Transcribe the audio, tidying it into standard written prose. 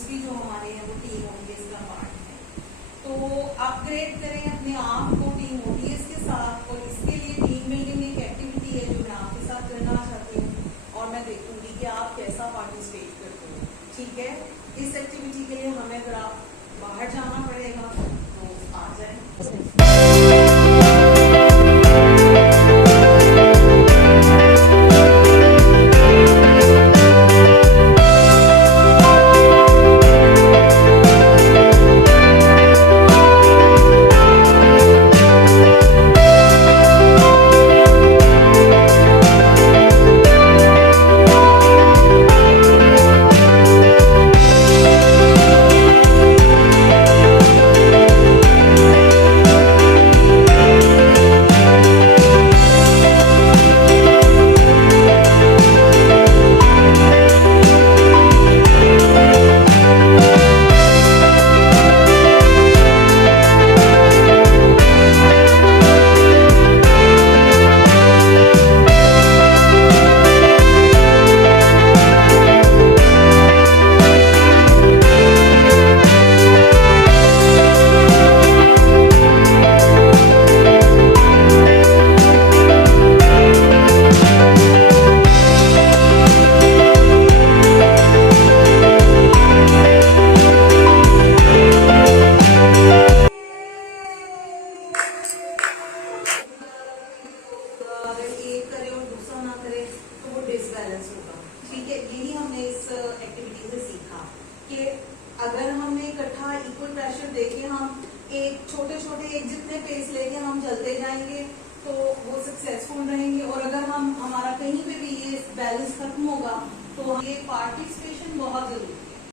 Activities भी जो हमारे हैं वो टीम ओटीएस का पार्ट है। तो अपग्रेड करें अपने आप को टीम ओटीएस के साथ, और इसके लिए टीम बिल्डिंग एक एक्टिविटी है जो मैं आपके साथ करना चाहती हूँ, और मैं देखूंगी कि आप कैसा पार्टिसिपेट करते हो। ठीक है, इस एक्टिविटी के लिए हमें अगर आप बाहर जाना पड़ेगा तो आ जाए। ठीक है, यही हमने इस एक्टिविटी से सीखा कि अगर हमने इकट्ठा इक्वल प्रेशर देके हम एक छोटे एक जितने पेस लेके हम चलते जाएंगे तो वो सक्सेसफुल रहेंगे। और अगर हम हमारा कहीं पे भी ये बैलेंस खत्म होगा तो ये पार्टिसिपेशन बहुत जरूरी है।